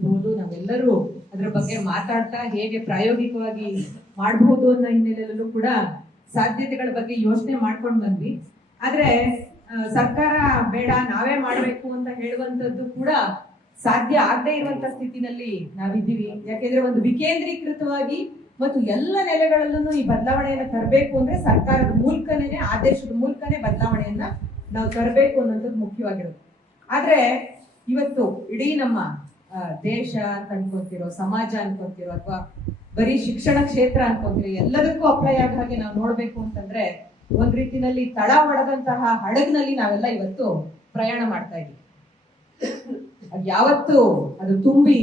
ಆಗಿರ್ಬೋದು ನಾವೆಲ್ಲರೂ ಅದರ ಬಗ್ಗೆ ಮಾತಾಡ್ತಾ ಹೇಗೆ ಪ್ರಾಯೋಗಿಕವಾಗಿ ಮಾಡಬಹುದು ಅನ್ನೋ ಹಿನ್ನೆಲೆಯಲ್ಲೂ ಕೂಡ ಸಾಧ್ಯತೆಗಳ ಬಗ್ಗೆ ಯೋಚನೆ ಮಾಡ್ಕೊಂಡು ಬಂದ್ವಿ ಆದ್ರೆ ಸರ್ಕಾರ ಬೇಡ ನಾವೇ ಮಾಡಬೇಕು ಅಂತ ಹೇಳುವಂತದ್ದು ಕೂಡ ಸಾಧ್ಯ ಆಗದೆ ಇರುವಂತ ಸ್ಥಿತಿನಲ್ಲಿ ನಾವಿದ್ದೀವಿ ಯಾಕೆಂದ್ರೆ ಒಂದು ವಿಕೇಂದ್ರೀಕೃತವಾಗಿ ಮತ್ತು ಎಲ್ಲ ನೆಲೆಗಳಲ್ಲೂ ಈ ಬದಲಾವಣೆಯನ್ನ ತರಬೇಕು ಅಂದ್ರೆ ಸರ್ಕಾರದ ಮೂಲಕನೇ ಆದೇಶದ ಮೂಲಕನೇ ಬದಲಾವಣೆಯನ್ನ ನಾವು ತರಬೇಕು ಅನ್ನೋದು ಮುಖ್ಯವಾಗಿರುತ್ತೆ ಆದ್ರೆ ಇವತ್ತು ಇಡೀ ನಮ್ಮ ದೇಶ ಅಂತ ಅನ್ಕೊಂತಿರೋ ಸಮಾಜ ಅನ್ಕೊಂತಿರೋ ಅಥವಾ ಬರೀ ಶಿಕ್ಷಣ ಕ್ಷೇತ್ರ ಅನ್ಕೊತಿರೋ ಎಲ್ಲದಕ್ಕೂ ಅಪ್ಲೈ ಆಗ ಹಾಗೆ ನಾವು ನೋಡ್ಬೇಕು ಅಂತಂದ್ರೆ ಒಂದ್ ರೀತಿನಲ್ಲಿ ತಳ ಹೊಡೆದಂತಹ ಹಡಗಿನಲ್ಲಿ ನಾವೆಲ್ಲ ಇವತ್ತು ಪ್ರಯಾಣ ಮಾಡ್ತಾ ಇದೀವಿ ಯಾವತ್ತು ಅದು ತುಂಬಿ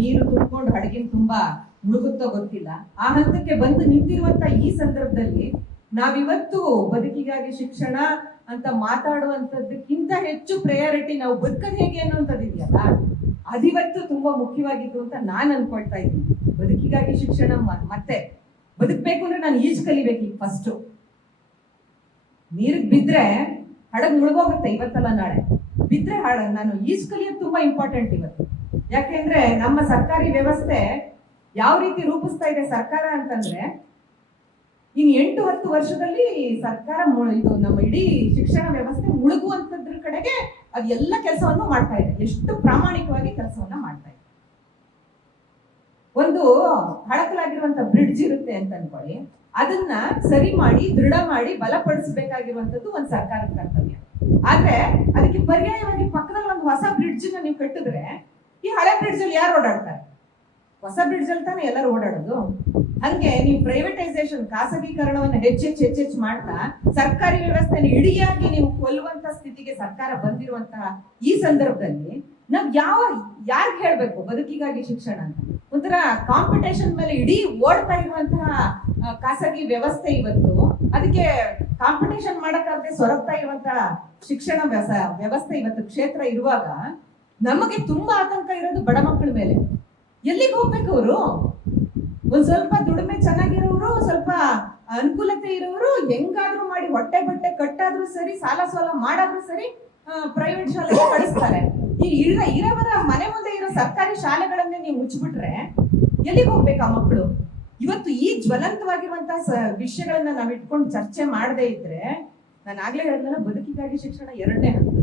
ನೀರು ತುಂಬಿಕೊಂಡು ಹಡಗಿನ ತುಂಬಾ ಮುಳುಗುತ್ತೋ ಗೊತ್ತಿಲ್ಲ ಆ ಹಂತಕ್ಕೆ ಬಂದು ನಿಂತಿರುವಂತ ಈ ಸಂದರ್ಭದಲ್ಲಿ ನಾವಿವತ್ತು ಬದುಕಿಗಾಗಿ ಶಿಕ್ಷಣ ಅಂತ ಮಾತಾಡುವಂಥದ್ದಕ್ಕಿಂತ ಹೆಚ್ಚು ಪ್ರಯಾರಿಟಿ ನಾವು ಬದುಕದ್ ಹೇಗೆ ಅನ್ನೋಂಥದ್ದು ಇದೆಯಲ್ಲ ಅದಿವತ್ತು ತುಂಬಾ ಮುಖ್ಯವಾಗಿತ್ತು ಅಂತ ನಾನು ಅನ್ಕೊಳ್ತಾ ಇದ್ದೀನಿ ಬದುಕಿಗಾಗಿ ಶಿಕ್ಷಣ ಮತ್ತೆ ಬದುಕ್ಬೇಕು ಅಂದ್ರೆ ನಾನು ಈಜು ಕಲಿಬೇಕು ಈಗ ಫಸ್ಟು ನೀರಿಗೆ ಬಿದ್ರೆ ಹಡಗ್ ಮುಳುಗೋಗುತ್ತೆ ಇವತ್ತಲ್ಲ ನಾಳೆ ಬಿದ್ರೆ ಹಾಳ ನಾನು ಈಜು ಕಲಿಯೋದು ತುಂಬಾ ಇಂಪಾರ್ಟೆಂಟ್ ಇವತ್ತು ಯಾಕೆಂದ್ರೆ ನಮ್ಮ ಸರ್ಕಾರಿ ವ್ಯವಸ್ಥೆ ಯಾವ ರೀತಿ ರೂಪಿಸ್ತಾ ಇದೆ ಸರ್ಕಾರ ಅಂತಂದ್ರೆ ಇನ್ ಎಂಟು ಹತ್ತು ವರ್ಷದಲ್ಲಿ ಸರ್ಕಾರ ಇದು ನಮ್ಮ ಇಡೀ ಶಿಕ್ಷಣ ವ್ಯವಸ್ಥೆ ಮುಳುಗುವಂತದ್ರ ಕಡೆಗೆ ಅದು ಎಲ್ಲ ಕೆಲಸವನ್ನು ಮಾಡ್ತಾ ಇದೆ ಎಷ್ಟು ಪ್ರಾಮಾಣಿಕವಾಗಿ ಕೆಲಸವನ್ನ ಮಾಡ್ತಾ ಇದೆ ಒಂದು ಹಳಕಲಾಗಿರುವಂತ ಬ್ರಿಡ್ಜ್ ಇರುತ್ತೆ ಅಂತ ಅನ್ಕೊಳ್ಳಿ ಅದನ್ನ ಸರಿ ಮಾಡಿ ದೃಢ ಮಾಡಿ ಬಲಪಡಿಸಬೇಕಾಗಿರುವಂತದ್ದು ಒಂದು ಸರ್ಕಾರದ ಕರ್ತವ್ಯ ಆದ್ರೆ ಅದಕ್ಕೆ ಪರ್ಯಾಯವಾಗಿ ಪಕ್ಕದಲ್ಲಿ ಒಂದು ಹೊಸ ಬ್ರಿಡ್ಜ್ ನೀವು ಕಟ್ಟಿದ್ರೆ ಈ ಹಳೆ ಬ್ರಿಡ್ಜ್ ಅಲ್ಲಿ ಯಾರು ಓಡಾಡ್ತಾರೆ ಹೊಸ ಬ್ರಿಡ್ಜ್ ಅಲ್ಲಿ ತಾನೇ ಎಲ್ಲರೂ ಓಡಾಡೋದು ಹಂಗೆ ನೀವು ಪ್ರೈವೇಟೈಸೇಷನ್ ಖಾಸಗೀಕರಣವನ್ನು ಹೆಚ್ಚೆಚ್ಚು ಹೆಚ್ಚೆಚ್ಚು ಮಾಡ್ತಾ ಸರ್ಕಾರಿ ವ್ಯವಸ್ಥೆನ ಇಡಿಯಾಗಿ ನೀವು ಕೊಲ್ಲುವಂತ ಸ್ಥಿತಿಗೆ ಸರ್ಕಾರ ಬಂದಿರುವಂತಹ ಈ ಸಂದರ್ಭದಲ್ಲಿ ನಾವ್ ಯಾವ ಯಾರ್ ಹೇಳ್ಬೇಕು ಬದುಕಿಗಾಗಿ ಶಿಕ್ಷಣ ಅಂತ ಒಂಥರ ಕಾಂಪಿಟೇಷನ್ ಮೇಲೆ ಇಡೀ ಓಡ್ತಾ ಇರುವಂತಹ ಖಾಸಗಿ ವ್ಯವಸ್ಥೆ ಇವತ್ತು ಅದಕ್ಕೆ ಕಾಂಪಿಟೇಷನ್ ಮಾಡಕ್ಕಾಗದೆ ಸೊರಗ್ತಾ ಇರುವಂತಹ ಶಿಕ್ಷಣ ವ್ಯವಸ್ಥೆ ಇವತ್ತು ಕ್ಷೇತ್ರ ಇರುವಾಗ ನಮಗೆ ತುಂಬಾ ಆತಂಕ ಇರೋದು ಬಡ ಮಕ್ಕಳ ಮೇಲೆ ಎಲ್ಲಿಗೆ ಹೋಗ್ಬೇಕು ಅವರು ಒಂದ್ ಸ್ವಲ್ಪ ದುಡಿಮೆ ಚೆನ್ನಾಗಿರೋರು ಸ್ವಲ್ಪ ಅನುಕೂಲತೆ ಇರೋರು ಹೆಂಗಾದ್ರೂ ಮಾಡಿ ಹೊಟ್ಟೆ ಬಟ್ಟೆ ಕಟ್ಟಾದ್ರೂ ಸರಿ ಸಾಲ ಸಾಲ ಮಾಡಾದ್ರೂ ಸರಿ ಪ್ರೈವೇಟ್ ಶಾಲೆಗೆ ಕಳಿಸ್ತಾರೆ ಈ ಇರ ಇರವರ ಮನೆ ಮುಂದೆ ಇರೋ ಸರ್ಕಾರಿ ಶಾಲೆಗಳನ್ನೇ ನೀವು ಮುಚ್ಚಿಬಿಟ್ರೆ ಎಲ್ಲಿಗೆ ಹೋಗ್ಬೇಕು ಆ ಮಕ್ಕಳು ಇವತ್ತು ಈ ಜ್ವಲಂತವಾಗಿರುವಂತಹ ವಿಷಯಗಳನ್ನ ನಾವು ಇಟ್ಕೊಂಡು ಚರ್ಚೆ ಮಾಡದೇ ಇದ್ರೆ ನಾನು ಆಗ್ಲೇ ಹೇಳಿದ್ನಲ್ಲ ಬದುಕಿಗಾಗಿ ಶಿಕ್ಷಣ ಎರಡನೇ ಹಂತ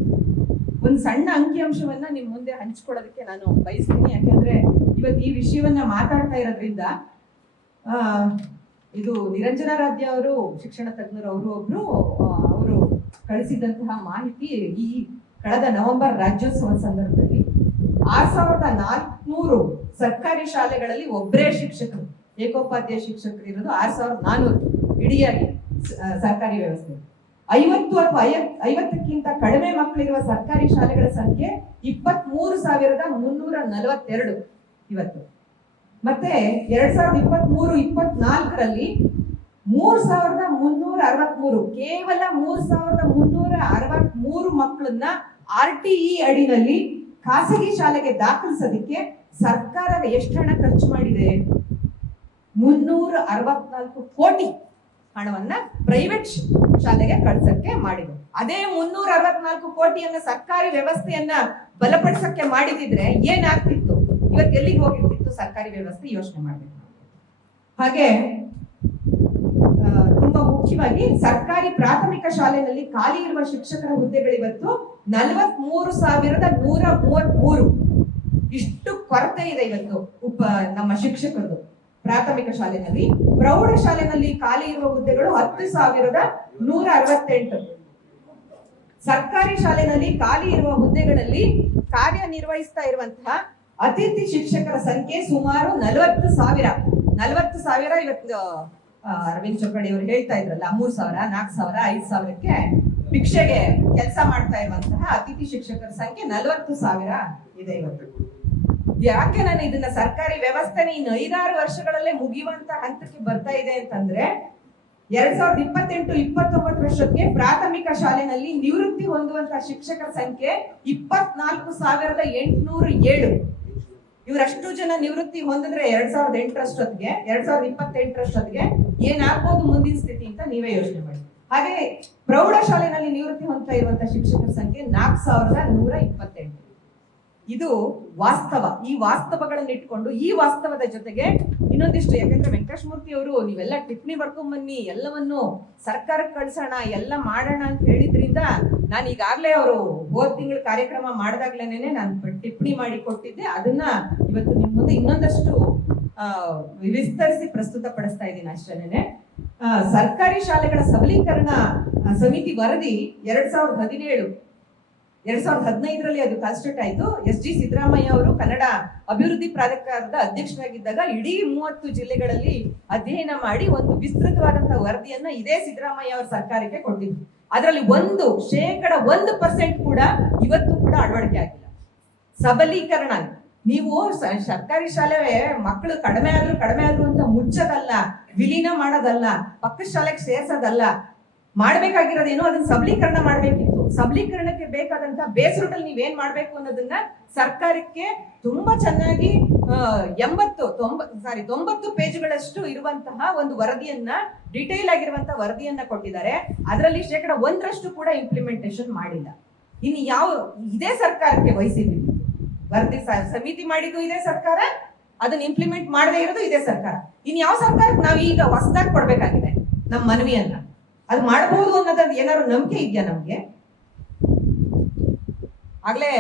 ಒಂದು ಸಣ್ಣ ಅಂಕಿಅಂಶವನ್ನ ನಿಮ್ ಮುಂದೆ ಹಂಚ್ಕೊಳ್ಳೋದಕ್ಕೆ ನಾನು ಬಯಸ್ತೀನಿ ಯಾಕೆಂದ್ರೆ ಇವತ್ತು ಈ ವಿಷಯವನ್ನ ಮಾತಾಡ್ತಾ ಇರೋದ್ರಿಂದ ಇದು ನಿರಂಜನಾರಾಧ್ಯ ಅವರು ಶಿಕ್ಷಣ ತಜ್ಞರು ಅವರು ಒಬ್ರು ಅವರು ಕಳಿಸಿದಂತಹ ಮಾಹಿತಿ ಈ ಕಳೆದ ನವೆಂಬರ್ ರಾಜ್ಯೋತ್ಸವ ಸಂದರ್ಭದಲ್ಲಿ ಆರ್ ಸಾವಿರದ ನಾಲ್ಕುನೂರು ಸರ್ಕಾರಿ ಶಾಲೆಗಳಲ್ಲಿ ಒಬ್ಬರೇ ಶಿಕ್ಷಕರು ಏಕೋಪಾಧ್ಯಾಯ ಶಿಕ್ಷಕರು ಇರೋದು ಆರ್ ಸಾವಿರದ ನಾನ್ನೂರು ಇಡಿಯಾಗಿ ಸರ್ಕಾರಿ ವ್ಯವಸ್ಥೆ ಐವತ್ತು ಅಥವಾ ಐವತ್ತಕ್ಕಿಂತ ಕಡಿಮೆ ಮಕ್ಕಳಿರುವ ಸರ್ಕಾರಿ ಶಾಲೆಗಳ ಸಂಖ್ಯೆ ಇಪ್ಪತ್ತ್ ಸಾವಿರದ ಮುನ್ನೂರ ನಲವತ್ತೆರಡು ಇವತ್ತು ಮತ್ತೆ ಎರಡ್ ಸಾವಿರದ ಇಪ್ಪತ್ತ್ ಮೂರು ಇಪ್ಪತ್ನಾಲ್ಕರಲ್ಲಿ ಮೂರ್ ಸಾವಿರದ ಮುನ್ನೂರ ಅರವತ್ಮೂರು ಕೇವಲ ಮೂರ್ ಸಾವಿರದ ಮುನ್ನೂರ ಅರವತ್ಮೂರು ಮಕ್ಕಳನ್ನ ಆರ್ ಟಿ ಇ ಅಡಿನಲ್ಲಿ ಖಾಸಗಿ ಶಾಲೆಗೆ ದಾಖಲಿಸೋದಿಕ್ಕೆ ಸರ್ಕಾರ ಎಷ್ಟು ಹಣ ಖರ್ಚು ಮಾಡಿದೆ ಮುನ್ನೂರ ಅರವತ್ನಾಲ್ಕು ಕೋಟಿ ಹಣವನ್ನ ಪ್ರೈವೇಟ್ ಶಾಲೆಗೆ ಕಳ್ಸಕ್ಕೆ ಮಾಡಿದೆ ಅದೇ ಮುನ್ನೂರ ಅರವತ್ನಾಲ್ಕು ಕೋಟಿಯನ್ನ ಸರ್ಕಾರಿ ವ್ಯವಸ್ಥೆಯನ್ನ ಬಲಪಡಿಸಕ್ಕೆ ಮಾಡಿದಿದ್ರೆ ಏನಾಗ್ತಿತ್ತು ಇವತ್ತು ಎಲ್ಲಿಗೆ ಹೋಗಿರ್ತಿತ್ತು ಸರ್ಕಾರಿ ವ್ಯವಸ್ಥೆ ಯೋಚನೆ ಮಾಡಬೇಕು ಹಾಗೆ ತುಂಬಾ ಮುಖ್ಯವಾಗಿ ಸರ್ಕಾರಿ ಪ್ರಾಥಮಿಕ ಶಾಲೆಯಲ್ಲಿ ಖಾಲಿ ಇರುವ ಶಿಕ್ಷಕರ ಹುದ್ದೆಗಳು ಇವತ್ತು ನಲವತ್ ಮೂರು ಸಾವಿರದ ನೂರ ಮೂವತ್ಮೂರು ಇಷ್ಟು ಕೊರತೆ ಇದೆ ಇವತ್ತು ಉಪ ನಮ್ಮ ಶಿಕ್ಷಕರದು ಪ್ರಾಥಮಿಕ ಶಾಲೆನಲ್ಲಿ ಪ್ರೌಢಶಾಲೆನಲ್ಲಿ ಖಾಲಿ ಇರುವ ಹುದ್ದೆಗಳು ಹತ್ತು ಸಾವಿರದ ನೂರ ಅರವತ್ತೆಂಟು ಸರ್ಕಾರಿ ಶಾಲೆನಲ್ಲಿ ಖಾಲಿ ಇರುವ ಹುದ್ದೆಗಳಲ್ಲಿ ಕಾರ್ಯನಿರ್ವಹಿಸ್ತಾ ಇರುವಂತಹ ಅತಿಥಿ ಶಿಕ್ಷಕರ ಸಂಖ್ಯೆ ಸುಮಾರು ನಲವತ್ತು ಸಾವಿರ ನಲವತ್ತು ಸಾವಿರ ಇವತ್ತು ಅರವಿಂದ್ ಚೌಕಡಿ ಅವರು ಹೇಳ್ತಾ ಇದ್ರಲ್ಲ ಮೂರ್ ಸಾವಿರ ನಾಲ್ಕು ಸಾವಿರ ಐದು ಸಾವಿರಕ್ಕೆ ಭಿಕ್ಷೆಗೆ ಕೆಲಸ ಮಾಡ್ತಾ ಇರುವಂತಹ ಅತಿಥಿ ಶಿಕ್ಷಕರ ಸಂಖ್ಯೆ ನಲವತ್ತು ಸಾವಿರ ಇದೆ ಇವತ್ತು ಯಾಕೆ ನಾನು ಇದನ್ನ ಸರ್ಕಾರಿ ವ್ಯವಸ್ಥೆ ಇನ್ನು ಐದಾರು ವರ್ಷಗಳಲ್ಲೇ ಮುಗಿಯುವಂತ ಹಂತಕ್ಕೆ ಬರ್ತಾ ಇದೆ ಅಂತಂದ್ರೆ ಎರಡ್ ಸಾವಿರದ ಇಪ್ಪತ್ತೆಂಟು ಇಪ್ಪತ್ತೊಂಬತ್ತು ವರ್ಷಕ್ಕೆ ಪ್ರಾಥಮಿಕ ಶಾಲೆನಲ್ಲಿ ನಿವೃತ್ತಿ ಹೊಂದುವಂತ ಶಿಕ್ಷಕರ ಸಂಖ್ಯೆ ಇಪ್ಪತ್ನಾಲ್ಕು ಸಾವಿರದ ಎಂಟುನೂರು ಏಳು ಇವರಷ್ಟು ಜನ ನಿವೃತ್ತಿ ಹೊಂದಿದ್ರೆ ಎರಡ್ ಸಾವಿರದ ಎಂಟರಷ್ಟೊತ್ತಿಗೆ ಎರಡ್ ಸಾವಿರದ ಇಪ್ಪತ್ತೆಂಟರಷ್ಟೊತ್ತಿಗೆ ಏನಾಗ್ಬೋದು ಮುಂದಿನ ಸ್ಥಿತಿ ಅಂತ ನೀವೇ ಯೋಚನೆ ಮಾಡಿ ಹಾಗೆ ಪ್ರೌಢಶಾಲೆನಲ್ಲಿ ನಿವೃತ್ತಿ ಹೊಂದ್ತಾ ಇರುವಂತಹ ಶಿಕ್ಷಕರ ಸಂಖ್ಯೆ ನಾಲ್ಕು ಸಾವಿರದ ನೂರ ಇಪ್ಪತ್ತೆಂಟು ಇದು ವಾಸ್ತವ ಈ ವಾಸ್ತವಗಳನ್ನು ಇಟ್ಕೊಂಡು ಈ ವಾಸ್ತವದ ಜೊತೆಗೆ ಇನ್ನೊಂದಿಷ್ಟು ಯಾಕಂದ್ರೆ ವೆಂಕಟೇಶ್ ಮೂರ್ತಿ ಅವರು ನೀವೆಲ್ಲ ಟಿಪ್ಪಣಿ ಬರ್ಕೊಂಬನ್ನಿ ಎಲ್ಲವನ್ನು ಸರ್ಕಾರಕ್ಕೆ ಕಳ್ಸೋಣ ಎಲ್ಲ ಮಾಡೋಣ ಅಂತ ಹೇಳಿದ್ರಿಂದ ನಾನು ಈಗಾಗಲೇ ಅವರು ಹೋದ್ ತಿಂಗಳ ಕಾರ್ಯಕ್ರಮ ಮಾಡಿದಾಗ್ಲೇನೆ ನಾನು ಟಿಪ್ಪಣಿ ಮಾಡಿ ಕೊಟ್ಟಿದ್ದೆ ಅದನ್ನ ಇವತ್ತು ನಿಮ್ಮ ಮುಂದೆ ಇನ್ನೊಂದಷ್ಟು ವಿಸ್ತರಿಸಿ ಪ್ರಸ್ತುತ ಪಡಿಸ್ತಾ ಇದ್ದೀನಿ ಅಷ್ಟೇನೆ ಸರ್ಕಾರಿ ಶಾಲೆಗಳ ಸಬಲೀಕರಣ ಸಮಿತಿ ವರದಿ ಎರಡ್ ಸಾವಿರದ ಹದಿನೇಳು ಎರಡ್ ಸಾವಿರದ ಹದಿನೈದರಲ್ಲಿ ಅದು ಕಾನ್ಸ್ಟ್ರೇಟ್ ಆಯಿತು ಎಸ್ ಜಿ ಸಿದ್ದರಾಮಯ್ಯ ಅವರು ಕನ್ನಡ ಅಭಿವೃದ್ಧಿ ಪ್ರಾಧಿಕಾರದ ಅಧ್ಯಕ್ಷರಾಗಿದ್ದಾಗ ಇಡೀ ಮೂವತ್ತು ಜಿಲ್ಲೆಗಳಲ್ಲಿ ಅಧ್ಯಯನ ಮಾಡಿ ಒಂದು ವಿಸ್ತೃತವಾದಂತಹ ವರದಿಯನ್ನು ಇದೇ ಸಿದ್ದರಾಮಯ್ಯ ಅವರ ಸರ್ಕಾರಕ್ಕೆ ಕೊಟ್ಟಿದ್ರು ಅದರಲ್ಲಿ ಒಂದು ಶೇಕಡ ಒಂದು ಪರ್ಸೆಂಟ್ ಕೂಡ ಇವತ್ತು ಕೂಡ ಅಳವಡಿಕೆ ಆಗಿಲ್ಲ ಸಬಲೀಕರಣ ನೀವು ಸರ್ಕಾರಿ ಶಾಲೆ ಮಕ್ಕಳು ಕಡಿಮೆ ಆದ್ರೂ ಕಡಿಮೆ ಆದ್ರು ಅಂತ ಮುಚ್ಚೋದಲ್ಲ ವಿಲೀನ ಮಾಡೋದಲ್ಲ ಪಕ್ಕ ಶಾಲೆಗೆ ಸೇರ್ಸೋದಲ್ಲ ಮಾಡ್ಬೇಕಾಗಿರೋದೇನು ಅದನ್ನ ಸಬಲೀಕರಣ ಮಾಡಬೇಕು ಸಬಲೀಕರಣಕ್ಕೆ ಬೇಕಾದಂತ ಬೇಸ್ ರೂಟಲ್ಲಿ ನೀವೇನ್ ಮಾಡ್ಬೇಕು ಅನ್ನೋದನ್ನ ಸರ್ಕಾರಕ್ಕೆ ತುಂಬಾ ಚೆನ್ನಾಗಿ ಎಂಬತ್ತು ತೊಂಬ ಸಾರಿ ತೊಂಬತ್ತು ಪೇಜ್ಗಳಷ್ಟು ಇರುವಂತಹ ಒಂದು ವರದಿಯನ್ನ ಡಿಟೇಲ್ ಆಗಿರುವಂತಹ ವರದಿಯನ್ನ ಕೊಟ್ಟಿದ್ದಾರೆ ಅದರಲ್ಲಿ ಶೇಕಡ ಒಂದರಷ್ಟು ಕೂಡ ಇಂಪ್ಲಿಮೆಂಟೇಶನ್ ಮಾಡಿಲ್ಲ ಇನ್ನು ಯಾವ ಇದೇ ಸರ್ಕಾರಕ್ಕೆ ವಹಿಸಿದ್ವಿ ವರದಿ ಸಮಿತಿ ಮಾಡಿದ್ದು ಇದೇ ಸರ್ಕಾರ ಅದನ್ನ ಇಂಪ್ಲಿಮೆಂಟ್ ಮಾಡದೇ ಇರೋದು ಇದೇ ಸರ್ಕಾರ ಇನ್ ಯಾವ ಸರ್ಕಾರಕ್ಕೆ ನಾವು ಈಗ ಹೊಸದಾಗಿ ಕೊಡ್ಬೇಕಾಗಿದೆ ನಮ್ಮ ಮನವಿಯನ್ನ ಅದು ಮಾಡಬಹುದು ಅನ್ನೋದ್ ಏನಾದ್ರು ನಂಬಿಕೆ ಇದೆಯಾ ನಮ್ಗೆ ಆಗ್ಲೇ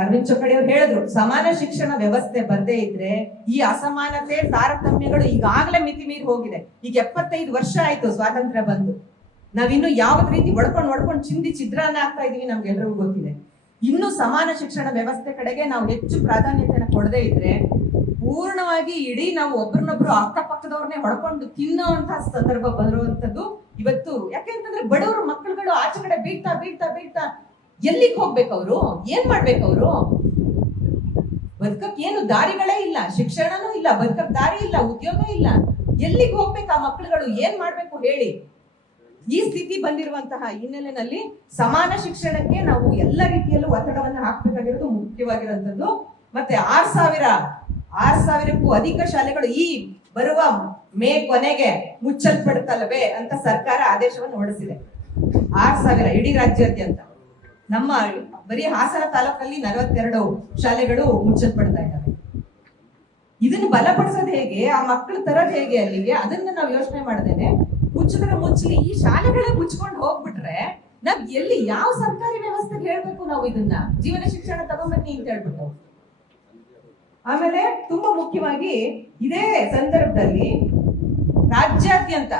ಅರವಿಂದ್ ಚೌಕಡಿ ಅವ್ರು ಹೇಳಿದ್ರು ಸಮಾನ ಶಿಕ್ಷಣ ವ್ಯವಸ್ಥೆ ಬರ್ದೇ ಇದ್ರೆ ಈ ಅಸಮಾನತೆ ತಾರತಮ್ಯಗಳು ಈಗಾಗಲೇ ಮಿತಿ ಮೀರಿ ಹೋಗಿದೆ ಈಗ ಎಪ್ಪತ್ತೈದು ವರ್ಷ ಆಯ್ತು ಸ್ವಾತಂತ್ರ್ಯ ಬಂದು ನಾವಿನ್ನು ಯಾವ್ದ್ ರೀತಿ ಒಡ್ಕೊಂಡು ಒಡ್ಕೊಂಡು ಚಿಂದಿ ಚಿದ್ರಾನ ಆಗ್ತಾ ಇದೀವಿ ನಮ್ಗೆಲ್ರಿಗೂ ಗೊತ್ತಿದೆ ಇನ್ನು ಸಮಾನ ಶಿಕ್ಷಣ ವ್ಯವಸ್ಥೆ ಕಡೆಗೆ ನಾವು ಹೆಚ್ಚು ಪ್ರಾಧಾನ್ಯತೆಯನ್ನು ಕೊಡದೇ ಇದ್ರೆ ಪೂರ್ಣವಾಗಿ ಇಡೀ ನಾವು ಒಬ್ರನ್ನೊಬ್ರು ಅಕ್ಕಪಕ್ಕದವ್ರನ್ನೇ ಹೊಡ್ಕೊಂಡು ತಿನ್ನುವಂತಹ ಸಂದರ್ಭ ಬರುವಂತದ್ದು ಇವತ್ತು ಯಾಕೆಂತಂದ್ರೆ ಬಡವರು ಮಕ್ಕಳುಗಳು ಆಚೆ ಕಡೆ ಬೀಳ್ತಾ ಬೀಳ್ತಾ ಬೀಳ್ತಾ ಎಲ್ಲಿಗೆ ಹೋಗ್ಬೇಕು ಅವರು ಏನ್ ಮಾಡ್ಬೇಕು ಅವರು ಬದುಕಕ್ ಏನು ದಾರಿಗಳೇ ಇಲ್ಲ ಶಿಕ್ಷಣನೂ ಇಲ್ಲ ಬದುಕಕ್ ದಾರಿ ಇಲ್ಲ ಉದ್ಯೋಗ ಇಲ್ಲ ಎಲ್ಲಿಗೆ ಹೋಗ್ಬೇಕು ಆ ಮಕ್ಕಳುಗಳು ಏನ್ ಮಾಡ್ಬೇಕು ಹೇಳಿ ಈ ಸ್ಥಿತಿ ಬಂದಿರುವಂತಹ ಹಿನ್ನೆಲೆಯಲ್ಲಿ ಸಮಾನ ಶಿಕ್ಷಣಕ್ಕೆ ನಾವು ಎಲ್ಲ ರೀತಿಯಲ್ಲೂ ಒತ್ತಡವನ್ನು ಹಾಕ್ಬೇಕಾಗಿರೋದು ಮುಖ್ಯವಾಗಿರುವಂತದ್ದು ಮತ್ತೆ ಆರ್ ಸಾವಿರ ಆರ್ ಸಾವಿರಕ್ಕೂ ಅಧಿಕ ಶಾಲೆಗಳು ಈ ಬರುವ ಮೇ ಕೊನೆಗೆ ಮುಚ್ಚಲ್ಪಡ್ತಲ್ಲವೇ ಅಂತ ಸರ್ಕಾರ ಆದೇಶವನ್ನು ಹೊರಡಿಸಿದೆ ಆರ್ ಸಾವಿರ ಇಡೀ ರಾಜ್ಯಾದ್ಯಂತ ನಮ್ಮ ಬರೀ ಹಾಸನ ತಾಲೂಕಲ್ಲಿ ನಲವತ್ತೆರಡು ಶಾಲೆಗಳು ಮುಚ್ಚಲ್ಪಡ್ತಾ ಇದ್ದಾವೆ ಇದನ್ನು ಬಲಪಡಿಸೋದು ಹೇಗೆ ಆ ಮಕ್ಕಳು ತರೋದು ಹೇಗೆ ಅಲ್ಲಿಗೆ ಅದನ್ನ ನಾವು ಯೋಚನೆ ಮಾಡ್ದೇನೆ ಮುಚ್ಚಿದ್ರೆ ಮುಚ್ಚಲಿ ಈ ಶಾಲೆಗಳೇ ಮುಚ್ಕೊಂಡು ಹೋಗ್ಬಿಟ್ರೆ ನಾವ್ ಎಲ್ಲಿ ಯಾವ ಸರ್ಕಾರಿ ವ್ಯವಸ್ಥೆಗೆ ಹೇಳ್ಬೇಕು ನಾವು ಇದನ್ನ ಜೀವನ ಶಿಕ್ಷಣ ತಗೊಂಬನ್ನಿ ಅಂತ ಹೇಳ್ಬಿಟ್ಟು ಆಮೇಲೆ ತುಂಬಾ ಮುಖ್ಯವಾಗಿ ಇದೇ ಸಂದರ್ಭದಲ್ಲಿ ರಾಜ್ಯಾದ್ಯಂತ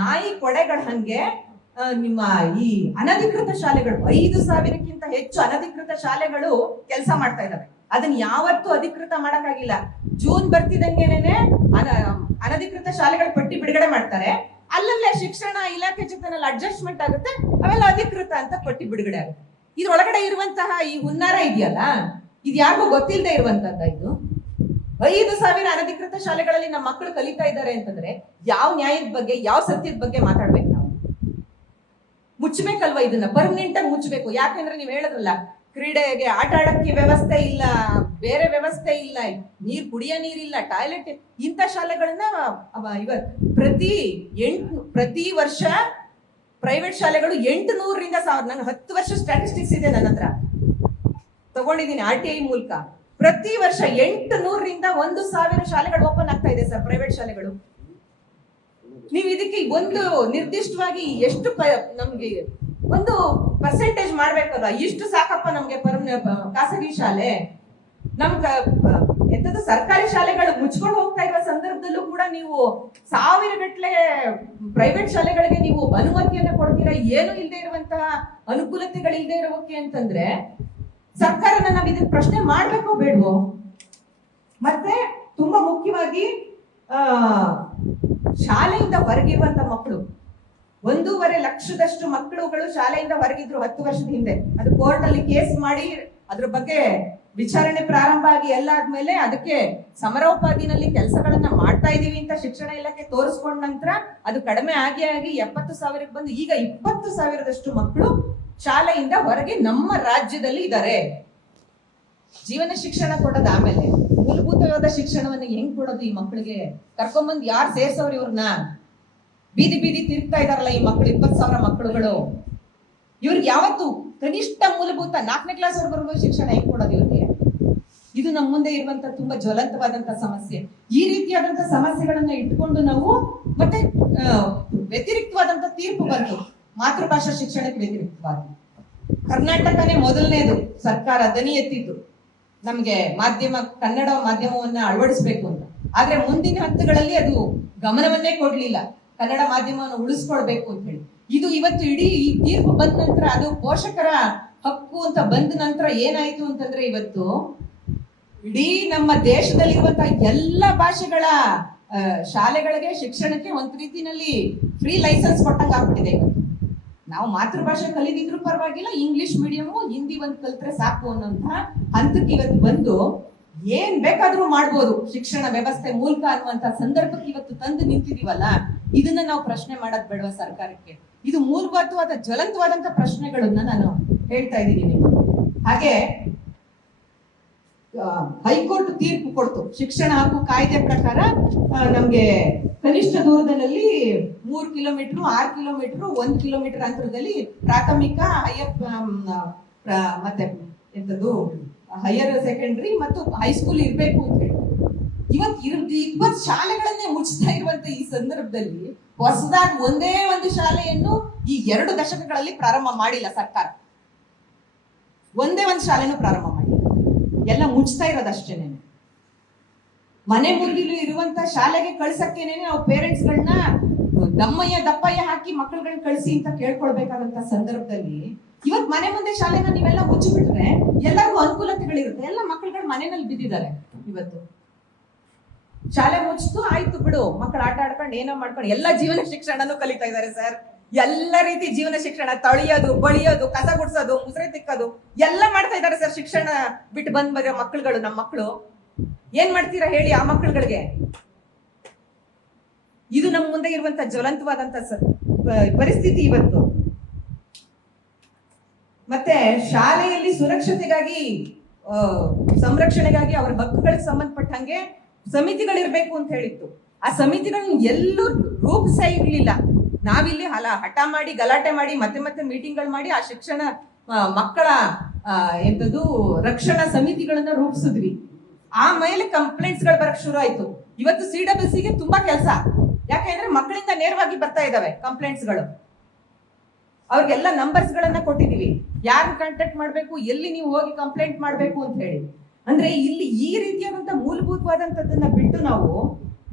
ನಾಯಿ ಕೊಡೆಗಳ ಹಂಗೆ ನಿಮ್ಮ ಈ ಅನಧಿಕೃತ ಶಾಲೆಗಳು ಐದು ಸಾವಿರಕ್ಕಿಂತ ಹೆಚ್ಚು ಅನಧಿಕೃತ ಶಾಲೆಗಳು ಕೆಲಸ ಮಾಡ್ತಾ ಇದ್ದಾವೆ ಅದನ್ನ ಯಾವತ್ತೂ ಅಧಿಕೃತ ಮಾಡಕ್ಕಾಗಿಲ್ಲ ಜೂನ್ ಬರ್ತಿದಂಗೆನೆ ಅನಧಿಕೃತ ಶಾಲೆಗಳ ಪಟ್ಟಿ ಬಿಡುಗಡೆ ಮಾಡ್ತಾರೆ ಅಲ್ಲಲ್ಲೇ ಶಿಕ್ಷಣ ಇಲಾಖೆ ಜೊತೆನಲ್ಲಿ ಅಡ್ಜಸ್ಟ್ಮೆಂಟ್ ಆಗುತ್ತೆ ಅವೆಲ್ಲ ಅಧಿಕೃತ ಅಂತ ಪಟ್ಟಿ ಬಿಡುಗಡೆ ಆಗುತ್ತೆ ಇದ್ರೊಳಗಡೆ ಇರುವಂತಹ ಈ ಹುನ್ನಾರ ಇದೆಯಲ್ಲ ಇದು ಯಾರಿಗೂ ಗೊತ್ತಿಲ್ಲದೆ ಇರುವಂತದ್ದ ಇದು ಐದು ಸಾವಿರ ಅನಧಿಕೃತ ಶಾಲೆಗಳಲ್ಲಿ ನಮ್ಮ ಮಕ್ಕಳು ಕಲಿತಾ ಇದ್ದಾರೆ ಅಂತಂದ್ರೆ ಯಾವ ನ್ಯಾಯದ ಬಗ್ಗೆ ಯಾವ ಸತ್ಯದ ಬಗ್ಗೆ ಮಾತಾಡ್ಬೇಕು ಮುಚ್ಚಬೇಕಲ್ವಾ ಇದನ್ನ ಪರ್ಮನೆಂಟ್ ಆಗಿ ಮುಚ್ಚಬೇಕು ಯಾಕಂದ್ರೆ ನೀವು ಹೇಳಿದ್ರಲ್ಲ ಕ್ರೀಡೆಗೆ ಆಟ ಆಡಕ್ಕೆ ವ್ಯವಸ್ಥೆ ಇಲ್ಲ ಬೇರೆ ವ್ಯವಸ್ಥೆ ಇಲ್ಲ ನೀರ್ ಕುಡಿಯ ನೀರಿಲ್ಲ ಟಾಯ್ಲೆಟ್ ಇಂಥ ಶಾಲೆಗಳನ್ನ ಇವ ಪ್ರತಿ ಎಂಟು ಪ್ರತಿ ವರ್ಷ ಪ್ರೈವೇಟ್ ಶಾಲೆಗಳು ಎಂಟು ನೂರರಿಂದ ಸಾವಿರ ನಂಗೆ ಹತ್ತು ವರ್ಷ ಸ್ಟ್ಯಾಟಿಸ್ಟಿಕ್ಸ್ ಇದೆ ನನ್ನ ಹತ್ರ ತಗೊಂಡಿದ್ದೀನಿ ಆರ್ ಟಿ ಐ ಮೂಲಕ ಪ್ರತಿ ವರ್ಷ ಎಂಟು ನೂರರಿಂದ ಒಂದು ಸಾವಿರ ಶಾಲೆಗಳು ಓಪನ್ ಆಗ್ತಾ ಇದೆ ಸರ್ ಪ್ರೈವೇಟ್ ಶಾಲೆಗಳು ನೀವು ಇದಕ್ಕೆ ಒಂದು ನಿರ್ದಿಷ್ಟವಾಗಿ ಎಷ್ಟು ನಮ್ಗೆ ಒಂದು ಪರ್ಸೆಂಟೇಜ್ ಮಾಡ್ಬೇಕಲ್ಲ ಇಷ್ಟು ಸಾಕಪ್ಪ ನಮ್ಗೆ ಖಾಸಗಿ ಶಾಲೆ ನಮ್ ಎಂತದ್ದು ಸರ್ಕಾರಿ ಶಾಲೆಗಳು ಮುಚ್ಕೊಂಡು ಹೋಗ್ತಾ ಇರೋ ಸಂದರ್ಭದಲ್ಲೂ ಕೂಡ ನೀವು ಸಾವಿರ ಗಟ್ಟಲೆ ಪ್ರೈವೇಟ್ ಶಾಲೆಗಳಿಗೆ ನೀವು ಅನುಮತಿಯನ್ನು ಕೊಡ್ತೀರಾ ಏನು ಇಲ್ಲದೆ ಇರುವಂತಹ ಅನುಕೂಲತೆಗಳು ಇಲ್ಲದೆ ಇರೋಕೆ ಅಂತಂದ್ರೆ ಸರ್ಕಾರನ ನಾವ್ ಇದಕ್ಕೆ ಪ್ರಶ್ನೆ ಮಾಡ್ಬೇಕು ಬೇಡವೋ ಮತ್ತೆ ತುಂಬಾ ಮುಖ್ಯವಾಗಿ ಆ ಶಾಲೆಯಿಂದ ಹೊರಗಿರುವಂತ ಮಕ್ಕಳು ಒಂದೂವರೆ ಲಕ್ಷದಷ್ಟು ಮಕ್ಕಳುಗಳು ಶಾಲೆಯಿಂದ ಹೊರಗಿದ್ರು ಹತ್ತು ವರ್ಷದ ಹಿಂದೆ ಅದು ಕೋರ್ಟ್ ಅಲ್ಲಿ ಕೇಸ್ ಮಾಡಿ ಅದ್ರ ಬಗ್ಗೆ ವಿಚಾರಣೆ ಪ್ರಾರಂಭ ಆಗಿ ಎಲ್ಲ ಆದ್ಮೇಲೆ ಅದಕ್ಕೆ ಸಮರೋಪಾದಿನಲ್ಲಿ ಕೆಲಸಗಳನ್ನ ಮಾಡ್ತಾ ಇದೀವಿ ಅಂತ ಶಿಕ್ಷಣ ಇಲಾಖೆ ತೋರಿಸ್ಕೊಂಡ ನಂತರ ಅದು ಕಡಿಮೆ ಆಗಿ ಆಗಿ ಎಪ್ಪತ್ತು ಸಾವಿರಕ್ಕೆ ಬಂದು ಈಗ ಇಪ್ಪತ್ತು ಸಾವಿರದಷ್ಟು ಮಕ್ಕಳು ಶಾಲೆಯಿಂದ ಹೊರಗೆ ನಮ್ಮ ರಾಜ್ಯದಲ್ಲಿ ಇದ್ದಾರೆ ಜೀವನ ಶಿಕ್ಷಣ ಆಮೇಲೆ ಮೂಲಭೂತವಾದ ಶಿಕ್ಷಣವನ್ನ ಹೆಂಗ್ ಕೊಡೋದು ಈ ಮಕ್ಕಳಿಗೆ ಕರ್ಕೊಂಬಂದ್ ಯಾರು ಸೇರ್ಸೋರ್ ಇವ್ರನ್ನ ಬೀದಿ ಬೀದಿ ತಿರುಗ್ತಾ ಇದಾರಲ್ಲ ಈ ಮಕ್ಕಳು ಇಪ್ಪತ್ ಸಾವಿರ ಮಕ್ಕಳುಗಳು ಇವ್ರಿಗೆ ಯಾವತ್ತು ಕನಿಷ್ಠ ಮೂಲಭೂತ ನಾಲ್ಕನೇ ಕ್ಲಾಸ್ ವರ್ಗವರೆಗೂ ಶಿಕ್ಷಣ ಹೆಂಗ್ ಕೊಡೋದು ಇವ್ರಿಗೆ ಇದು ನಮ್ಮ ಮುಂದೆ ಇರುವಂತ ತುಂಬಾ ಜ್ವಲಂತವಾದಂತ ಸಮಸ್ಯೆ ಈ ರೀತಿಯಾದಂತ ಸಮಸ್ಯೆಗಳನ್ನ ಇಟ್ಕೊಂಡು ನಾವು ಮತ್ತೆ ವ್ಯತಿರಿಕ್ತವಾದಂತ ತೀರ್ಪು ಬಂತು ಮಾತೃಭಾಷಾ ಶಿಕ್ಷಣಕ್ಕೆ ವ್ಯತಿರಿಕ್ತವಾಗಿ ಕರ್ನಾಟಕನೇ ಮೊದಲನೇದು ಸರ್ಕಾರ ದನಿ ಎತ್ತಿದ್ದು ನಮಗೆ ಮಾಧ್ಯಮ ಕನ್ನಡ ಮಾಧ್ಯಮವನ್ನ ಅಳವಡಿಸಬೇಕು ಅಂತ ಆದ್ರೆ ಮುಂದಿನ ಹಂತಗಳಲ್ಲಿ ಅದು ಗಮನವನ್ನೇ ಕೊಡ್ಲಿಲ್ಲ ಕನ್ನಡ ಮಾಧ್ಯಮವನ್ನು ಉಳಿಸ್ಕೊಳ್ಬೇಕು ಅಂತ ಹೇಳಿ ಇದು ಇವತ್ತು ಇಡೀ ಈ ತೀರ್ಪು ಬಂದ ನಂತರ ಅದು ಪೋಷಕರ ಹಕ್ಕು ಅಂತ ಬಂದ ನಂತರ ಏನಾಯ್ತು ಅಂತಂದ್ರೆ ಇವತ್ತು ಇಡೀ ನಮ್ಮ ದೇಶದಲ್ಲಿರುವಂತಹ ಎಲ್ಲ ಭಾಷೆಗಳ ಶಾಲೆಗಳಿಗೆ ಶಿಕ್ಷಣಕ್ಕೆ ಒಂದ್ ರೀತಿನಲ್ಲಿ ಫ್ರೀ ಲೈಸೆನ್ಸ್ ಕೊಟ್ಟಂಗೆ ಇವತ್ತು ನಾವು ಮಾತೃಭಾಷೆ ಕಲಿದಿದ್ರು ಪರವಾಗಿಲ್ಲ ಇಂಗ್ಲಿಷ್ ಮೀಡಿಯಮು ಹಿಂದಿ ಒಂದು ಕಲ್ತ್ರೆ ಸಾಕು ಅನ್ನೋಂತ ಹಂತಕ್ಕೆ ಇವತ್ತು ಬಂದು ಏನ್ ಬೇಕಾದ್ರೂ ಮಾಡ್ಬೋದು ಶಿಕ್ಷಣ ವ್ಯವಸ್ಥೆ ಮೂಲಕ ಅನ್ನುವಂತ ಸಂದರ್ಭಕ್ಕೆ ಇವತ್ತು ತಂದು ನಿಂತಿದೀವಲ್ಲ ಇದನ್ನ ನಾವು ಪ್ರಶ್ನೆ ಮಾಡದ್ ಬೇಡವ ಸರ್ಕಾರಕ್ಕೆ ಇದು ಮೂಲಭೂತವಾದ ಜ್ವಲಂತವಾದಂತ ಪ್ರಶ್ನೆಗಳನ್ನ ನಾನು ಹೇಳ್ತಾ ಇದ್ದೀನಿ ಹಾಗೆ ಹೈಕೋರ್ಟ್ ತೀರ್ಪು ಕೊಡ್ತು ಶಿಕ್ಷಣ ಹಾಗೂ ಕಾಯ್ದೆ ಪ್ರಕಾರ ನಮ್ಗೆ ಕನಿಷ್ಠ ದೂರದಲ್ಲಿ ಮೂರು ಕಿಲೋಮೀಟರ್ ಆರು ಕಿಲೋಮೀಟರ್ ಒಂದ್ ಕಿಲೋಮೀಟರ್ ಅಂತರದಲ್ಲಿ ಪ್ರಾಥಮಿಕ ಹೈಯರ್ um, ಮತ್ತೆ ಎಂತದ್ದು ಹೈಯರ್ ಸೆಕೆಂಡರಿ ಮತ್ತು ಹೈಸ್ಕೂಲ್ ಇರಬೇಕು ಅಂತ ಹೇಳಿ ಇವತ್ತು ಇರದ ಇಬ್ಬರ್ ಶಾಲೆಗಳನ್ನೇ ಮುಚ್ಚಿಸ್ತಾ ಇರುವಂತ ಈ ಸಂದರ್ಭದಲ್ಲಿ ಹೊಸದಾಗಿ ಒಂದೇ ಒಂದು ಶಾಲೆಯನ್ನು ಈ ಎರಡು ದಶಕಗಳಲ್ಲಿ ಪ್ರಾರಂಭ ಮಾಡಿಲ್ಲ ಸರ್ಕಾರ ಒಂದೇ ಒಂದು ಶಾಲೆನೂ ಪ್ರಾರಂಭ ಮಾಡಿಲ್ಲ ಎಲ್ಲ ಮುಚ್ತಾ ಇರೋದಷ್ಟೇನೆ ಮನೆ ಮುಂದಿಲು ಇರುವಂತ ಶಾಲೆಗೆ ಕಳ್ಸಕ್ಕೇನೆ ನಾವು ಪೇರೆಂಟ್ಸ್ ಗಳನ್ನ ದಮ್ಮಯ್ಯ ದಪ್ಪಯ್ಯ ಹಾಕಿ ಮಕ್ಕಳುಗಳನ್ನ ಕಳಿಸಿ ಅಂತ ಕೇಳ್ಕೊಳ್ಬೇಕಾದಂತ ಸಂದರ್ಭದಲ್ಲಿ ಇವತ್ ಮನೆ ಮುಂದೆ ಶಾಲೆನ ನೀವೆಲ್ಲ ಮುಚ್ಬಿಟ್ರೆ ಎಲ್ಲರಿಗೂ ಅನುಕೂಲತೆಗಳಿರುತ್ತೆ ಎಲ್ಲ ಮಕ್ಕಳುಗಳು ಮನೆಯಲ್ಲಿ ಬಿದ್ದಿದ್ದಾರೆ ಇವತ್ತು ಶಾಲೆ ಮುಚ್ಚಿತು ಆಯ್ತು ಬಿಡು ಮಕ್ಕಳು ಆಟ ಆಡ್ಕೊಂಡು ಏನೋ ಮಾಡ್ಕೊಂಡು ಎಲ್ಲ ಜೀವನ ಶಿಕ್ಷಣನೂ ಕಲಿತಾ ಇದ್ದಾರೆ ಸರ್ ಎಲ್ಲ ರೀತಿ ಜೀವನ ಶಿಕ್ಷಣ ತಳಿಯೋದು ಬಳಿಯೋದು ಕಸ ಗುಡ್ಸೋದು ಮುಸರೆ ತಿಕ್ಕೋದು ಎಲ್ಲ ಮಾಡ್ತಾ ಇದ್ದಾರೆ ಸರ್ ಶಿಕ್ಷಣ ಬಿಟ್ಟು ಬಂದ್ ಬರೋ ಮಕ್ಕಳುಗಳು ನಮ್ಮ ಮಕ್ಕಳು ಏನ್ ಮಾಡ್ತೀರಾ ಹೇಳಿ ಆ ಮಕ್ಕಳುಗಳಿಗೆ ಇದು ನಮ್ಮ ಮುಂದೆ ಇರುವಂತ ಜ್ವಲಂತವಾದಂತ ಪರಿಸ್ಥಿತಿ ಇವತ್ತು ಮತ್ತೆ ಶಾಲೆಯಲ್ಲಿ ಸುರಕ್ಷತೆಗಾಗಿ ಸಂರಕ್ಷಣೆಗಾಗಿ ಅವರ ಹಕ್ಕುಗಳಿಗೆ ಸಂಬಂಧಪಟ್ಟಂಗೆ ಸಮಿತಿಗಳಿರ್ಬೇಕು ಅಂತ ಹೇಳಿತ್ತು ಆ ಸಮಿತಿಗಳನ್ನ ಎಲ್ಲೂ ರೂಪಿಸ ಇರ್ಲಿಲ್ಲ ನಾವಿಲ್ಲಿ ಹಲ ಹಠ ಮಾಡಿ ಗಲಾಟೆ ಮಾಡಿ ಮತ್ತೆ ಮತ್ತೆ ಮೀಟಿಂಗ್ಗಳು ಮಾಡಿ ಆ ಶಿಕ್ಷಣ ಮಕ್ಕಳ ಎಂಥದ್ದು ರಕ್ಷಣಾ ಸಮಿತಿಗಳನ್ನ ರೂಪಿಸಿದ್ವಿ ಆಮೇಲೆ ಕಂಪ್ಲೇಂಟ್ಸ್ ಗಳು ಬರಕ್ ಶುರು ಆಯ್ತು ಇವತ್ತು ಸಿ ಡಬ್ಲ್ಯೂ ಸಿಗೆ ತುಂಬಾ ಕೆಲಸ ಯಾಕೆಂದ್ರೆ ಮಕ್ಕಳಿಂದ ನೇರವಾಗಿ ಬರ್ತಾ ಇದಾವೆ ಕಂಪ್ಲೇಂಟ್ಸ್ ಗಳು ಅವ್ರಿಗೆಲ್ಲ ನಂಬರ್ಸ್ ಗಳನ್ನ ಕೊಟ್ಟಿದೀವಿ ಯಾರು ಕಾಂಟ್ಯಾಕ್ಟ್ ಮಾಡಬೇಕು ಎಲ್ಲಿ ನೀವು ಹೋಗಿ ಕಂಪ್ಲೇಂಟ್ ಮಾಡಬೇಕು ಅಂತ ಹೇಳಿ ಅಂದ್ರೆ ಇಲ್ಲಿ ಈ ರೀತಿಯಾದಂತ ಮೂಲಭೂತವಾದಂತದನ್ನ ಬಿಟ್ಟು ನಾವು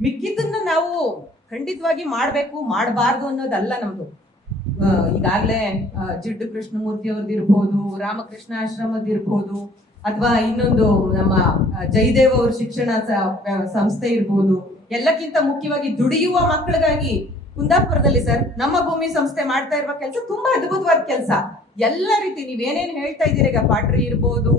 ಮಿಕ್ಕಿದ್ದನ್ನ ನಾವು ಖಂಡಿತವಾಗಿ ಮಾಡಬೇಕು ಮಾಡಬಾರ್ದು ಅನ್ನೋದಲ್ಲ ನಮ್ದು ಈಗಾಗಲೇ ಜಿಡ್ಡು ಕೃಷ್ಣಮೂರ್ತಿ ಅವ್ರದ್ದು ಇರ್ಬೋದು ರಾಮಕೃಷ್ಣ ಆಶ್ರಮದ್ದು ಇರ್ಬೋದು ಅಥವಾ ಇನ್ನೊಂದು ನಮ್ಮ ಜಯದೇವ್ ಅವ್ರ ಶಿಕ್ಷಣ ಸಂಸ್ಥೆ ಇರ್ಬೋದು ಎಲ್ಲಕ್ಕಿಂತ ಮುಖ್ಯವಾಗಿ ದುಡಿಯುವ ಮಕ್ಕಳಿಗಾಗಿ ಕುಂದಾಪುರದಲ್ಲಿ ಸರ್ ನಮ್ಮ ಭೂಮಿ ಸಂಸ್ಥೆ ಮಾಡ್ತಾ ಇರುವ ಕೆಲಸ ತುಂಬಾ ಅದ್ಭುತವಾದ ಕೆಲಸ ಎಲ್ಲ ರೀತಿ ನೀವೇನೇನ್ ಹೇಳ್ತಾ ಇದ್ದೀರಿ ಈಗ ಪಾಟ್ರಿ ಇರ್ಬೋದು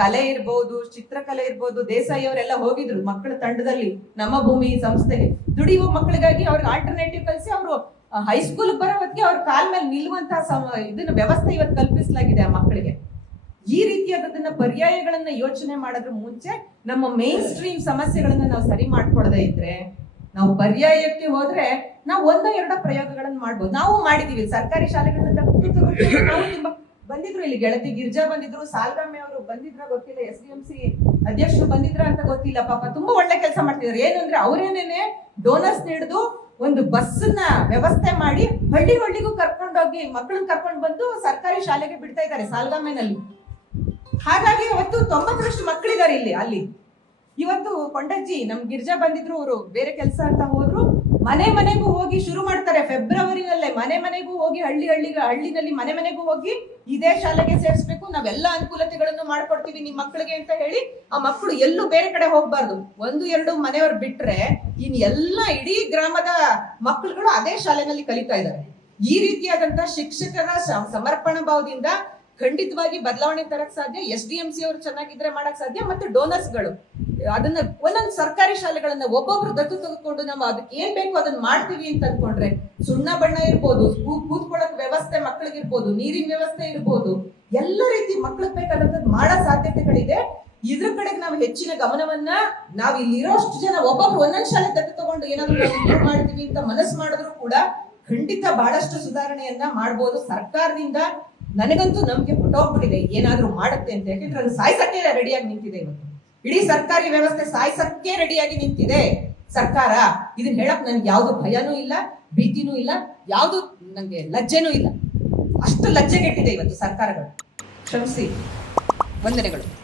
ಕಲೆ ಇರ್ಬೋದು ಚಿತ್ರಕಲೆ ಇರ್ಬೋದು ದೇಸಾಯಿ ಅವರೆಲ್ಲ ಹೋಗಿದ್ರು ಮಕ್ಕಳ ತಂಡದಲ್ಲಿ ನಮ್ಮ ಭೂಮಿ ಸಂಸ್ಥೆಗೆ ದುಡಿಯುವ ಮಕ್ಕಳಿಗಾಗಿ ಅವ್ರಿಗೆ ಆಲ್ಟರ್ನೇಟಿವ್ ಕಲಿಸಿ ಅವರು ಹೈಸ್ಕೂಲ್ ಬರೋ ಹೊತ್ತಿಗೆ ಅವ್ರ ಕಾಲ್ ಮೇಲೆ ನಿಲ್ಲುವಂತಹ ಇದನ್ನ ವ್ಯವಸ್ಥೆ ಇವತ್ತು ಕಲ್ಪಿಸಲಾಗಿದೆ ಆ ಮಕ್ಕಳಿಗೆ ಈ ರೀತಿಯಾದದನ್ನ ಪರ್ಯಾಯಗಳನ್ನ ಯೋಚನೆ ಮಾಡೋದ್ರ ಮುಂಚೆ ನಮ್ಮ ಮೇನ್ ಸ್ಟ್ರೀಮ್ ಸಮಸ್ಯೆಗಳನ್ನ ನಾವು ಸರಿ ಮಾಡ್ಕೊಳ್ದೆ ಇದ್ರೆ ನಾವು ಪರ್ಯಾಯಕ್ಕೆ ಹೋದ್ರೆ ನಾವು ಒಂದ ಎರಡೋ ಪ್ರಯೋಗಗಳನ್ನ ಮಾಡ್ಬೋದು ನಾವು ಮಾಡಿದೀವಿ ಸರ್ಕಾರಿ ಶಾಲೆಗಳನ್ನ ನಾವು ತುಂಬಾ ಬಂದಿದ್ರು ಇಲ್ಲಿ ಗೆಳತಿ ಗಿರ್ಜಾ ಬಂದಿದ್ರು ಸಾಲ್ಗಾಮೆ ಅವರು ಬಂದಿದ್ರ ಗೊತ್ತಿಲ್ಲ ಎಸ್ ಡಿ ಎಂ ಸಿ ಅಧ್ಯಕ್ಷರು ಬಂದಿದ್ರ ಅಂತ ಗೊತ್ತಿಲ್ಲ ಪಾಪ ತುಂಬಾ ಒಳ್ಳೆ ಕೆಲಸ ಮಾಡ್ತಿದ್ರು ಏನು ಅಂದ್ರೆ ಅವ್ರೇನೇನೆ ಡೋನರ್ಸ್ ಹಿಡಿದು ಒಂದು ನ ವ್ಯವಸ್ಥೆ ಮಾಡಿ ಹಳ್ಳಿ ಹಳ್ಳಿಗೂ ಕರ್ಕೊಂಡೋಗಿ ಮಕ್ಕಳನ್ನ ಕರ್ಕೊಂಡು ಬಂದು ಸರ್ಕಾರಿ ಶಾಲೆಗೆ ಬಿಡ್ತಾ ಇದ್ದಾರೆ ಸಾಲ್ಗಾಮೆನಲ್ಲಿ ಹಾಗಾಗಿ ಇವತ್ತು ತೊಂಬತ್ತರಷ್ಟು ಮಕ್ಕಳಿದ್ದಾರೆ ಇಲ್ಲಿ ಅಲ್ಲಿ ಇವತ್ತು ಕೊಂಡಜ್ಜಿ ನಮ್ ಗಿರ್ಜಾ ಬಂದಿದ್ರು ಅವರು ಬೇರೆ ಕೆಲಸ ಅಂತ ಹೋದ್ರು ಮನೆ ಮನೆಗೂ ಹೋಗಿ ಶುರು ಮಾಡ್ತಾರೆ ಫೆಬ್ರವರಿನಲ್ಲೇ ಮನೆ ಮನೆಗೂ ಹೋಗಿ ಹಳ್ಳಿ ಹಳ್ಳಿ ಹಳ್ಳಿನಲ್ಲಿ ಮನೆ ಮನೆಗೂ ಹೋಗಿ ಇದೇ ಶಾಲೆಗೆ ಸೇರಿಸ್ಬೇಕು ನಾವೆಲ್ಲ ಅನುಕೂಲತೆಗಳನ್ನು ಮಾಡ್ಕೊಡ್ತೀವಿ ನಿಮ್ ಮಕ್ಕಳಿಗೆ ಅಂತ ಹೇಳಿ ಆ ಮಕ್ಕಳು ಎಲ್ಲೂ ಬೇರೆ ಕಡೆ ಹೋಗ್ಬಾರ್ದು ಒಂದು ಎರಡು ಮನೆಯವ್ರು ಬಿಟ್ರೆ ಇನ್ ಎಲ್ಲಾ ಇಡೀ ಗ್ರಾಮದ ಮಕ್ಕಳುಗಳು ಅದೇ ಶಾಲೆನಲ್ಲಿ ಕಲಿತಾ ಇದ್ದಾರೆ ಈ ರೀತಿಯಾದಂತಹ ಶಿಕ್ಷಕರ ಸಮರ್ಪಣ ಭಾವದಿಂದ ಖಂಡಿತವಾಗಿ ಬದಲಾವಣೆ ತರಕ್ ಸಾಧ್ಯ ಎಸ್ ಡಿ ಎಂ ಸಿ ಅವರು ಚೆನ್ನಾಗಿದ್ರೆ ಮಾಡಕ್ ಸಾಧ್ಯ ಮತ್ತೆ ಡೋನರ್ಸ್ಗಳು ಅದನ್ನ ಒಂದೊಂದು ಸರ್ಕಾರಿ ಶಾಲೆಗಳನ್ನ ಒಬ್ಬೊಬ್ರು ದತ್ತು ತೆಗೆದುಕೊಂಡು ನಾವು ಅದಕ್ಕೆ ಏನ್ ಬೇಕು ಅದನ್ನ ಮಾಡ್ತೀವಿ ಅಂತ ಅನ್ಕೊಂಡ್ರೆ ಸುಣ್ಣ ಬಣ್ಣ ಇರ್ಬೋದು ಕೂತ್ಕೊಳಕ್ ವ್ಯವಸ್ಥೆ ಇರ್ಬೋದು ನೀರಿನ ವ್ಯವಸ್ಥೆ ಇರ್ಬೋದು ಎಲ್ಲ ರೀತಿ ಮಕ್ಳಿಗೆ ಬೇಕಾದಂತ ಮಾಡೋ ಸಾಧ್ಯತೆಗಳಿದೆ ಇದ್ರ ಕಡೆಗೆ ನಾವು ಹೆಚ್ಚಿನ ಗಮನವನ್ನ ನಾವ್ ಇಲ್ಲಿರೋಷ್ಟು ಜನ ಒಬ್ಬೊಬ್ರು ಒಂದೊಂದ್ ಶಾಲೆ ದತ್ತು ತಗೊಂಡು ಏನಾದ್ರು ಮಾಡ್ತೀವಿ ಅಂತ ಮನಸ್ಸು ಮಾಡಿದ್ರು ಕೂಡ ಖಂಡಿತ ಬಹಳಷ್ಟು ಸುಧಾರಣೆಯನ್ನ ಮಾಡ್ಬೋದು ಸರ್ಕಾರದಿಂದ ನನಗಂತೂ ನಂಬಿಕೆ ಹೊಟ್ಟೋಗ್ಬಿಟ್ಟಿದೆ ಏನಾದ್ರೂ ಮಾಡುತ್ತೆ ಅಂತ ಯಾಕೆಂದ್ರೆ ಅದು ಸಾಯಿಸಕ್ಕೆ ರೆಡಿಯಾಗಿ ನಿಂತಿದೆ ಇವತ್ತು ಇಡೀ ಸರ್ಕಾರಿ ವ್ಯವಸ್ಥೆ ಸಾಯಿಸಕ್ಕೆ ರೆಡಿಯಾಗಿ ನಿಂತಿದೆ ಸರ್ಕಾರ ಇದನ್ನ ಹೇಳಕ್ ನನ್ಗೆ ಯಾವ್ದು ಭಯನೂ ಇಲ್ಲ ಭೀತಿನೂ ಇಲ್ಲ ಯಾವ್ದು ನಂಗೆ ಲಜ್ಜೆನೂ ಇಲ್ಲ ಅಷ್ಟು ಲಜ್ಜೆಗೆಟ್ಟಿದೆ ಇವತ್ತು ಸರ್ಕಾರಗಳು ಕ್ಷಮಿಸಿ ವಂದನೆಗಳು